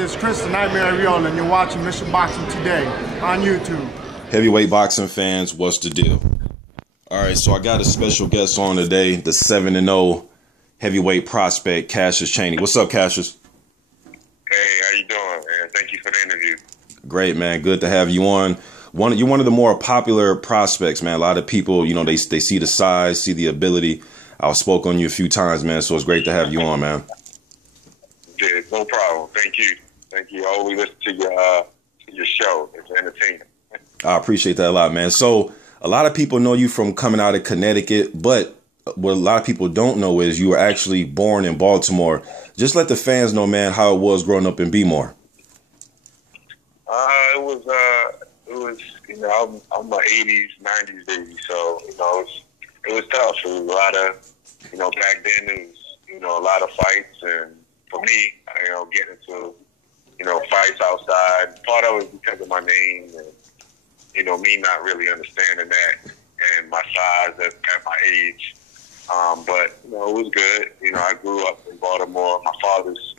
this is Chris the Nightmare Ariola, and you're watching Mission Boxing Today on YouTube. Heavyweight boxing fans, what's the deal? All right, so I got a special guest on today, the 7-0 heavyweight prospect, Cassius Chaney. What's up, Cassius? Hey, how you doing, man? Thank you for the interview. Great, man. Good to have you on. You're one of the more popular prospects, man. A lot of people, you know, they see the size, see the ability. I spoke on you a few times, man, so it's great to have you on, man. Yeah, no problem. Thank you. Thank you. I always listen to your show. It's entertaining. I appreciate that a lot, man. So a lot of people know you from coming out of Connecticut, but what a lot of people don't know is you were actually born in Baltimore. Just let the fans know, man, how it was growing up in Bmore. It was, you know, I'm an 80s, 90s baby, so, you know, it was tough. It was a lot of, you know, back then it was, you know, a lot of fights, and for me, you know, getting into, you know, fights outside, part of it was because of my name and, you know, me not really understanding that and my size at my age. But, you know, it was good. You know, I grew up in Baltimore. My father's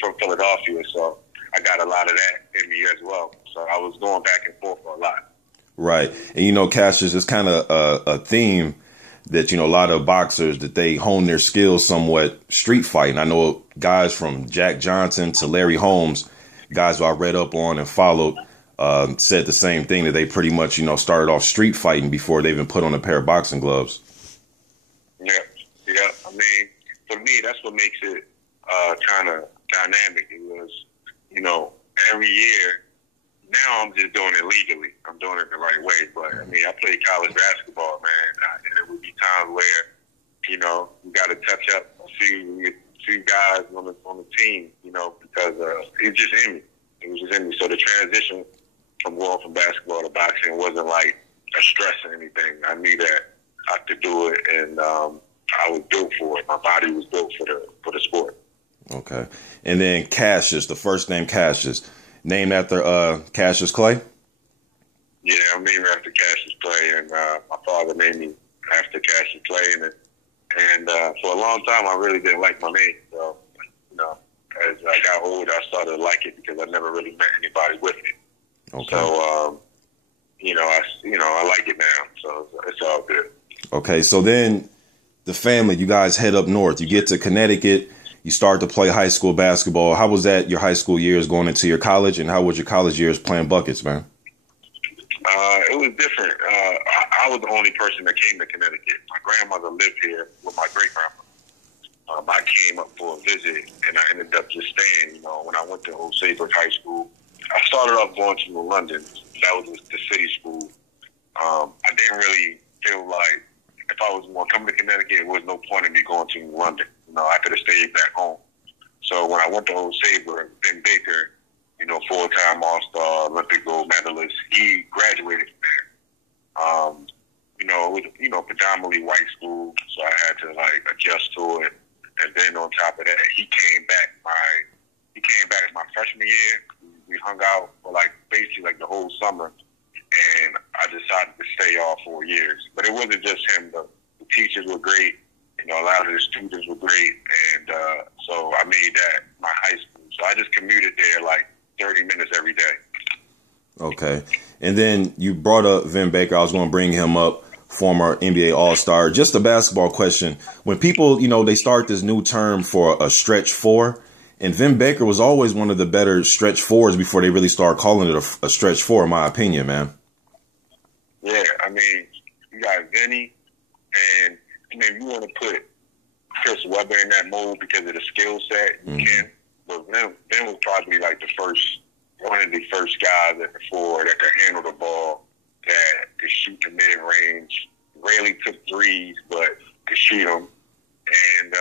from Philadelphia, so I got a lot of that in me as well. So I was going back and forth a lot. Right. And, you know, Cassius, it's kind of a theme that, you know, a lot of boxers, that they hone their skills somewhat street fighting. I know guys from Jack Johnson to Larry Holmes, guys who I read up on and followed, said the same thing, that they pretty much, you know, started off street fighting before they even put on a pair of boxing gloves. Yeah. I mean, for me, that's what makes it kind of dynamic. It was, you know, every year. Now I'm just doing it legally. I'm doing it the right way. But, I mean, I played college basketball, man, and it would be times where, you know, you got to touch up a few guys on the team, you know, because it's just in me. It was just in me. So the transition from going from basketball to boxing wasn't like a stress or anything. I knew that I could do it, and I was built for it. My body was built for the sport. Okay. And then Cassius, the first name Cassius, named after Cassius Clay? Yeah, I'm named after Cassius Clay, and my father named me after Cassius Clay. And for a long time, I really didn't like my name. So, you know, as I got older, I started to like it because I never really met anybody with it. Okay. So, I like it now. So it's all good. Okay, so then the family, you guys head up north. You get to Connecticut. You start to play high school basketball. How was that, your high school years going into your college, and how was your college years playing buckets, man? It was different. I was the only person that came to Connecticut. My grandmother lived here with my great-grandmother. I came up for a visit, and I ended up just staying. You know, when I went to Old Saybrook High School, I started off going to New London. That was the city school. I didn't really feel like if I was going to come to Connecticut, there was no point in me going to New London. You know, I could have stayed back home. So when I went to Old Saybrook, Vin Baker, you know, four-time All-Star, Olympic gold medalist, he graduated from there. You know, it was, you know, predominantly white school, so I had to, like, adjust to it. And then on top of that, he came back my freshman year. We hung out for, like, basically, like, the whole summer. And I decided to stay all 4 years. But it wasn't just him. The teachers were great. You know, a lot of the students were great. And so I made that my high school. So I just commuted there, like, 30 minutes every day. Okay. And then you brought up Vin Baker. I was going to bring him up, former NBA All-Star. Just a basketball question. When people, you know, they start this new term for a stretch four, and Vin Baker was always one of the better stretch fours before they really started calling it a stretch four, in my opinion, man. Yeah, I mean, you got Vinny, and I mean, you want to put Chris Webber in that mold because of the skill set, you can. But Vin was probably like one of the first guys at the four that could handle the ball, that could shoot the mid-range, rarely took threes, but could shoot them. And,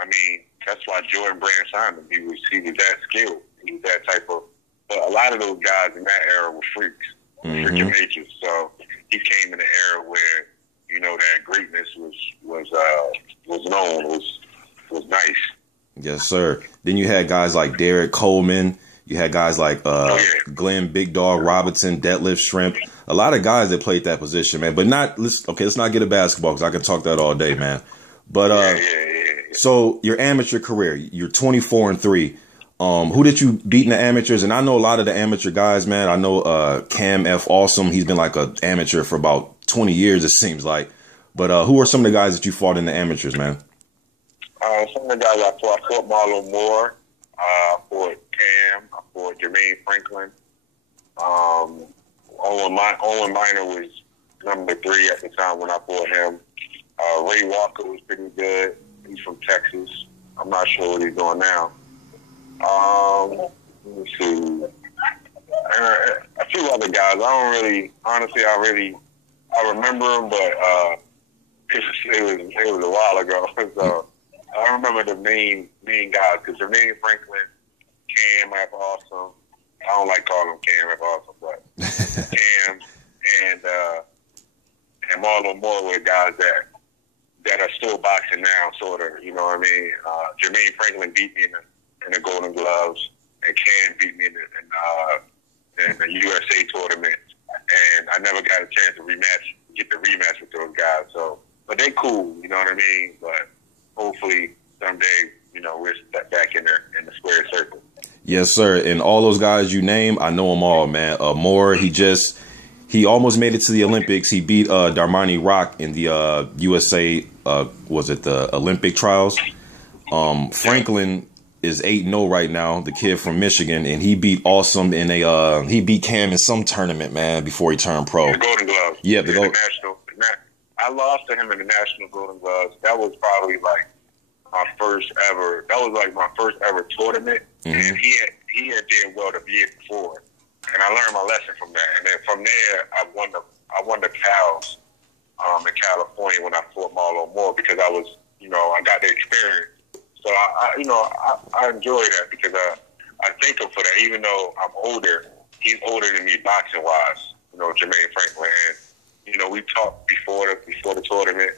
I mean, that's why Jordan Brand signed him. He was that skilled. He was that type of, but a lot of those guys in that era were freaks, freaking natures. So he came in an era where, you know, that greatness was known, was nice. Yes, sir. Then you had guys like Derek Coleman. You had guys like Glenn Big Dog Robinson, Deadlift Shrimp. A lot of guys that played that position, man. But let's not get a basketball because I can talk that all day, man. But so your amateur career, you're 24-3. Who did you beat in the amateurs? And I know a lot of the amateur guys, man. I know Cam F. Awesome. He's been like an amateur for about 20 years, it seems like. But who are some of the guys that you fought in the amateurs, man? Some of the guys I fought Marlon Moore. I fought Cam. I fought Jermaine Franklin. Owen Minor was number 3 at the time when I fought him. Ray Walker was pretty good. He's from Texas. I'm not sure what he's doing now. Let me see. A few other guys. I don't really, honestly, I remember them, but it was a while ago. So I don't remember the main guys because Jermaine Franklin, Cam F. Awesome. I don't like calling him Cam F. Awesome, but Cam and Marlon Moore were guys that are still boxing now, sort of. You know what I mean? Jermaine Franklin beat me in the Golden Gloves, and Cam beat me in the USA tournament, and I never got a chance to get the rematch with those guys. So, but they cool, you know what I mean? But hopefully someday, we're back in the square circle. Yes, sir. And all those guys you name, I know them all, man. Moore, he almost made it to the Olympics. He beat Darmani Rock in the USA, was it the Olympic trials? Franklin is 8-0 right now, the kid from Michigan, and he beat Awesome in he beat Cam in some tournament, man, before he turned pro. The Golden Gloves. Yeah, the national. I lost to him in the National Golden Gloves. That was probably like my first ever. That was like my first ever tournament, and he had did well the year before, and I learned my lesson from that. And then from there, I won the Pals in California when I fought Marlon Moore because I was, I got the experience. So I enjoy that because I thank him for that. Even though I'm older, he's older than me boxing wise. Jermaine Franklin, and we talked before the tournament,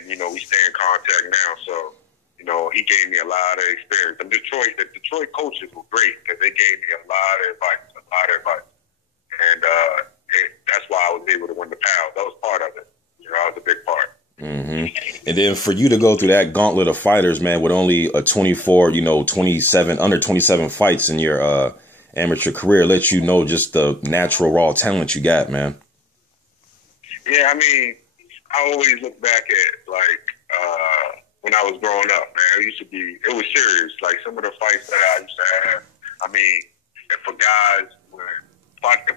and we stay in contact now. So he gave me a lot of experience. The Detroit coaches were great because they gave me a lot of advice, and that's why I was able to win the Pals. That was part of it. That was a big part. And then for you to go through that gauntlet of fighters, man, with only a 24, 27, under 27 fights in your amateur career, lets you know just the natural raw talent you got, man. Yeah, I mean, I always look back at when I was growing up, man. It was serious. Like some of the fights that I used to have. I mean, if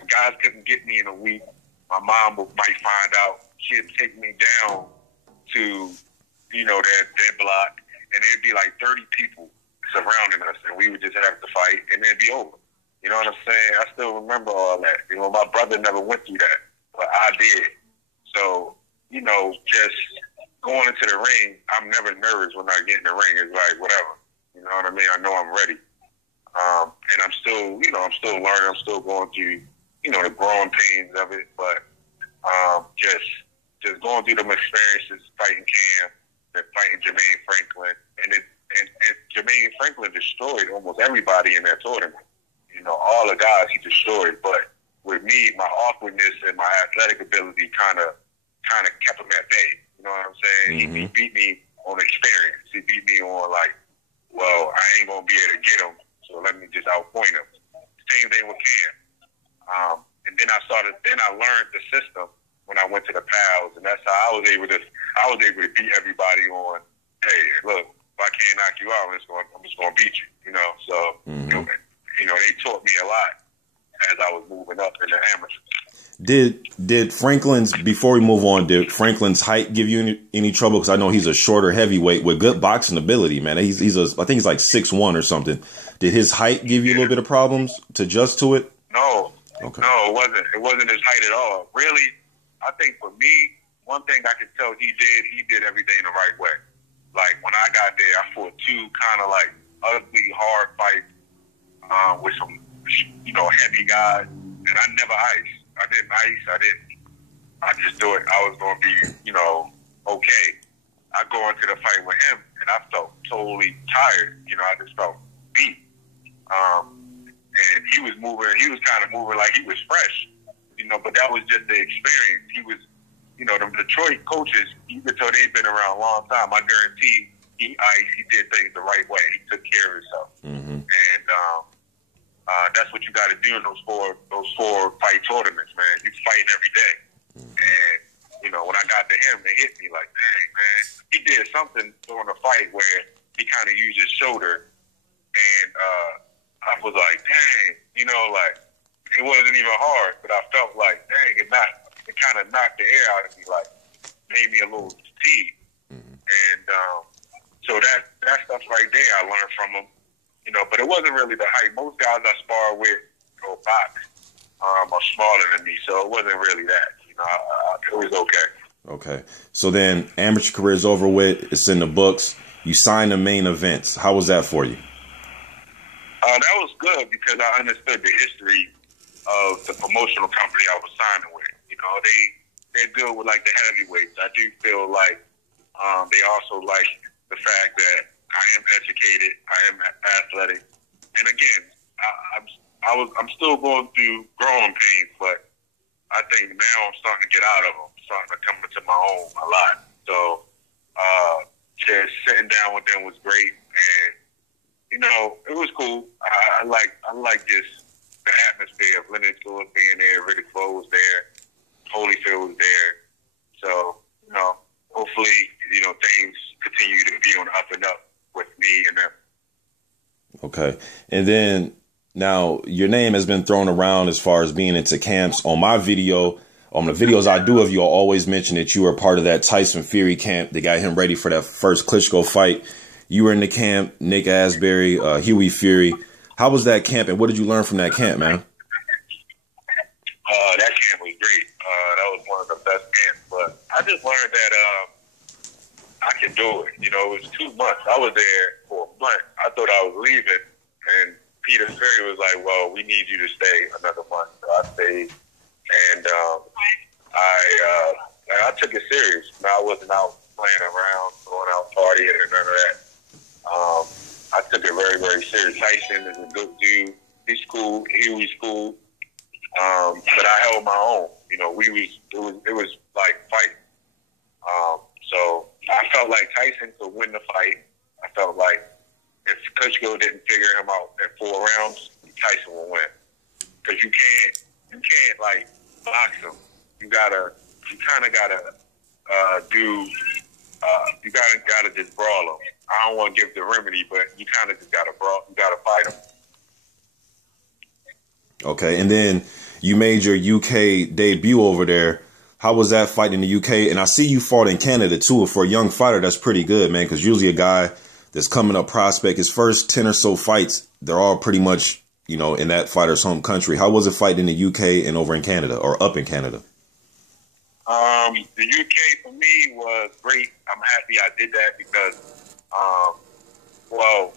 guys couldn't get me in a week, my mom might find out. She'd take me down to, that block, and there'd be like 30 people surrounding us, and we would just have to fight, and it'd be over. You know what I'm saying? I still remember all that. My brother never went through that, but I did. So, just going into the ring, I'm never nervous when I get in the ring. It's like, whatever. You know what I mean? I know I'm ready. And I'm still, I'm still learning. I'm still going through, the growing pains of it, but just going through them experiences, fighting Cam, and fighting Jermaine Franklin, and Jermaine Franklin destroyed almost everybody in that tournament. All the guys he destroyed, but with me, my awkwardness and my athletic ability kind of kept him at bay. You know what I'm saying? He beat me on experience. He beat me on I ain't gonna be able to get him, so let me just outpoint him. Same thing with Cam. And then I learned the system when I went to the Pals, and that's how I was able to beat everybody on, hey, look, if I can't knock you out, I'm just gonna beat you, So they taught me a lot as I was moving up in the amateurs. Did Franklin's, before we move on, did Franklin's height give you any trouble? Because I know he's a shorter heavyweight with good boxing ability, man. I think he's like 6'1" or something. Did his height give you a little bit of problems to adjust to it? No. Okay. No, it wasn't. It wasn't his height at all. Really, I think for me, one thing I could tell he did everything the right way. Like when I got there, I fought two kind of like ugly, hard fights with some, heavy guys, and I never iced. I didn't ice. I just thought I was going to be, okay. I go into the fight with him, and I felt totally tired. I just felt beat. And he was moving. He was kind of moving like he was fresh, but that was just the experience. He was, the Detroit coaches, you could tell they've been around a long time. I guarantee he did things the right way. He took care of himself, and that's what you got to do in those four fight tournaments, man. You fighting every day, and you know, when I got to him, it hit me like, dang, man, he did something during the fight where he kind of used his shoulder, and I was like, dang, you know, like it wasn't even hard, but I felt like, dang, it kind of knocked the air out of me, like made me a little fatigued, and so that stuff right there I learned from him. You know, but it wasn't really the height. Most guys I spar with or box are smaller than me, so it wasn't really that. You know, it was okay. Okay. So then amateur career's over with. It's in the books. You signed the main events. How was that for you? That was good because I understood the history of the promotional company I was signing with. You know, they're good with, like, the heavyweights. I do feel like they also like the fact that I am educated, I am athletic, and again, I'm still going through growing pains, but I think now I'm starting to get out of them, starting to come into my own a lot. So just sitting down with them was great, and you know, it was cool. I like this, the atmosphere of Leonard Stewart being there, Riddick Bowe was there, Holyfield was there. So you know, hopefully, you know, things continue to be on the up and up with me and them. Okay. And then now your name has been thrown around as far as being into camps. On my video, on the videos I do of you, I always mention that you were part of that Tyson Fury camp. They got him ready for that first Klitschko fight. You were in the camp, Nick Asbury, Huey Fury. How was that camp, and what did you learn from that camp, man? That camp was great. That was one of the best camps. But I just learned that I can do it. You know, it was 2 months. I was there for a month. I thought I was leaving, and Peter Fury was like, well, we need you to stay another month. So I stayed, and I took it serious. You know, I wasn't out playing around, going out partying or none of that. I took it very, very serious. Tyson is a good dude. He's cool. Huey's cool. But I held my own. You know, it was like fight. So I felt like Tyson could win the fight. I felt like if Klitschko didn't figure him out in 4 rounds, Tyson will win. Because you can't like box him. You kind of gotta just brawl him. I don't want to give the remedy, but you kind of just gotta brawl. You gotta fight him. Okay, and then you made your UK debut over there. How was that fight in the UK? And I see you fought in Canada, too. For a young fighter, that's pretty good, man, because usually a guy that's coming up prospect, his first 10 or so fights, they're all pretty much, you know, in that fighter's home country. How was it fighting in the UK and over in Canada, or up in Canada? The UK for me was great. I'm happy I did that because, well,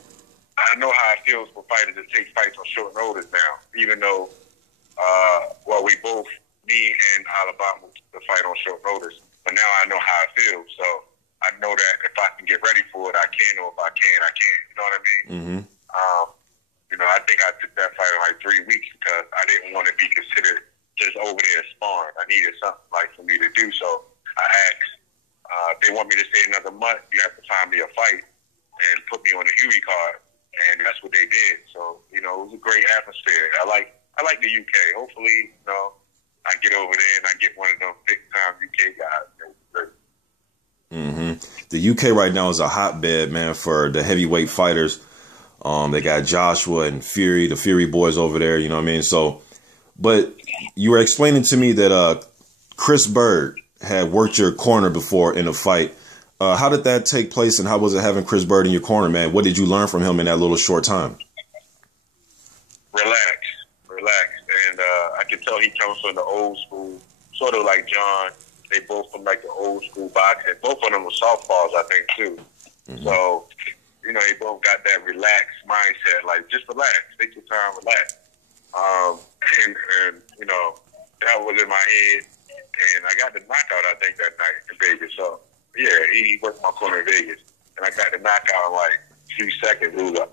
I know how it feels for fighters to take fights on short notice now, even though, we both, me and Alabama, to fight on short notice. But now I know how it feels. So I know that if I can get ready for it, I can, or if I can't, I can't. You know what I mean? Mm-hmm. You know, I think I took that fight in like 3 weeks because I didn't want to be considered just over there sparring. I needed something like for me to do. So I asked, if they want me to stay another month, you have to find me a fight and put me on the Huey card. And that's what they did. So, you know, it was a great atmosphere. I like the UK. Hopefully, you know, I get over there and I get one of them big-time UK guys. Mm-hmm. The UK right now is a hotbed, man, for the heavyweight fighters. They got Joshua and Fury, the Fury boys over there, you know what I mean? So, but you were explaining to me that Chris Bryd had worked your corner before in a fight. How did that take place, and how was it having Chris Bryd in your corner, man? What did you learn from him in that little short time? Relax. And I can tell he comes from the old school, sort of like John. They both from like the old school boxing. Both of them were southpaws, I think, too. Mm-hmm. So, you know, they both got that relaxed mindset, like just relax, take your time, relax. And you know, that was in my head. And I got the knockout, I think, that night in Vegas. So, yeah, he worked my corner in Vegas. And I got the knockout in like a few seconds. It was like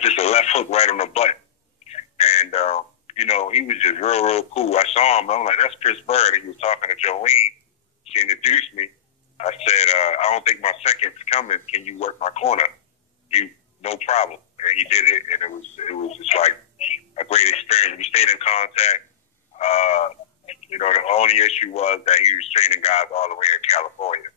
just a left hook right on the butt. And, you know, he was just real cool. I saw him. I'm like, that's Chris Bryd. He was talking to Jolene. She introduced me. I said, I don't think my second's coming. Can you work my corner? No problem. And he did it, and it was just like a great experience. We stayed in contact. The only issue was that he was training guys all the way in California.